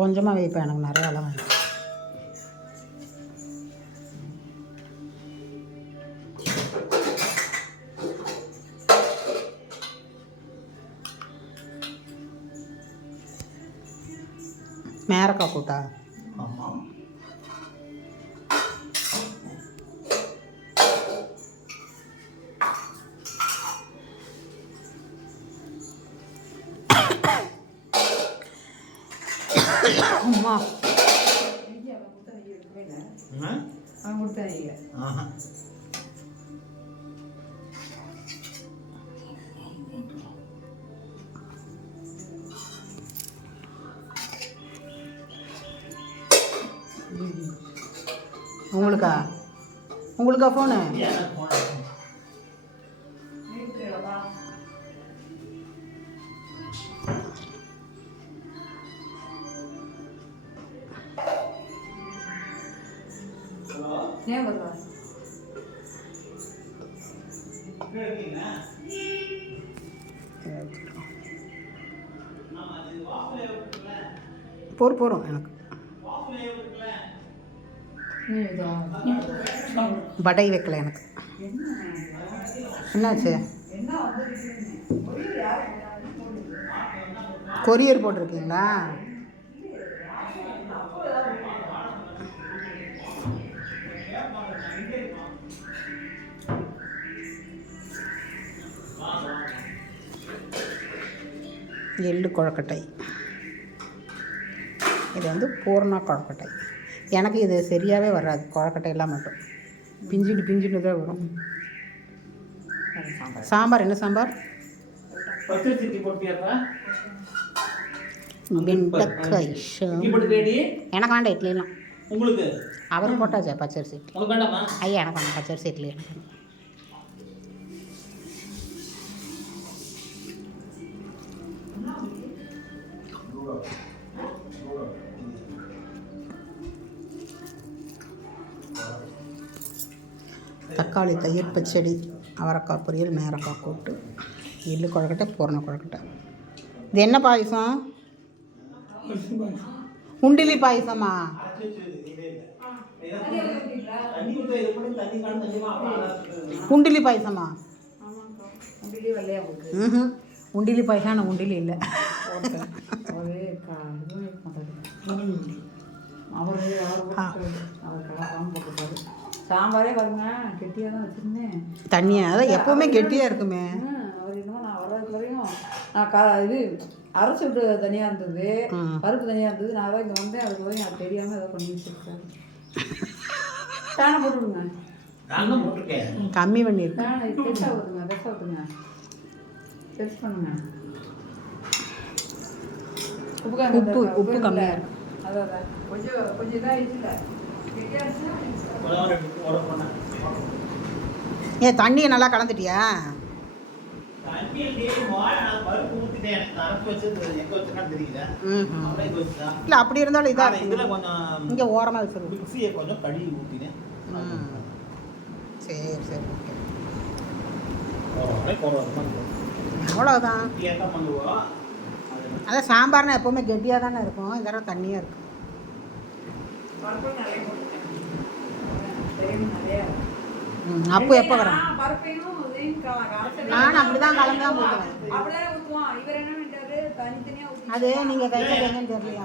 கொஞ்சமாக வைப்பேன், எனக்கு நிறையாலாம் வேணும். மேரக்காய் கூட்டா? ஆமாம். அம்மா அவன் கொடுத்தா உங்களுக்கா ஃபோனு? போகிறோம் எனக்கு வடை வைக்கல எனக்கு. என்னாச்சு? கொரியர் போட்டிருக்கீங்களா? எள்ளு கொழக்கட்டை. இது வந்து பூர்ணா கொழக்கட்டை. எனக்கு இது சரியாகவே வராது, கொழக்கட்டையெல்லாம் மட்டும் பிஞ்சுட்டு தான் வரும். சாம்பார் என்ன சாம்பார்? வெண்டைக்காய். எனக்கு வேண்டாம் இட்லிலாம். உங்களுக்கு அவரும் போட்டாச்சா பச்சரிசி இட்லி? ஐயா எனக்கு வேண்டாம் பச்சரிசி இட்லி. எனக்கு தக்காளி தயிர் பச்சடி, அவரைக்காய் பொரியல், மேரக்காய் கூட்டு, எள்ளு கொழக்கட்டை, பூரண கொழக்கட்டை. இது என்ன பாயசம்? உண்டிலி பாயசமா? உண்டிலி பாயசமா? உண்டிலி பாயசம். நான் உண்டிலி இல்லை. சாம்பாரே வருங்க கெட்டியாக தான் வச்சுருந்தேன். தண்ணியாக அதான் எப்போவுமே கெட்டியாக இருக்குமே. அவர் என்னமோ நான் வர்றதுக்கு வரையும் நான் இது அரைச்சி விட்டு தனியாக இருந்தது, பருப்பு தனியாக இருந்தது. நான் தான் இங்கே வந்தேன், அதுக்கு வரையும் அது தெரியாமல் ஏதோ பண்ணி வச்சுருக்கேன். பேனை போட்டுவிடுங்க. கம்மி பண்ணியிருக்கேன். பேனை பெருசாக ஊற்றுங்க, பெருசாக ஊற்றுங்க, பெருசு பண்ணுங்க. உப்பு கம்மியாக இருக்கும். அதான் கொஞ்சம் இதாக இல்லை. ஏன் தண்ணியை நல்லா கலந்துட்டியா? இல்லை அப்படி இருந்தாலும் இதாக இங்கே ஓரமாக வச்சுருவோம். சரி சரி அவ்வளோதான். அதான் சாம்பார்னா எப்போவுமே கெட்டியாக தானே இருக்கும், இதெல்லாம் தண்ணியாக இருக்கும். அப்போ எப்போ வரேன்? நான் அப்படி தான் கலந்து தான் ஊற்றுவேன். அது நீங்கள் தைக்கிறீங்கன்னு தெரியலையா?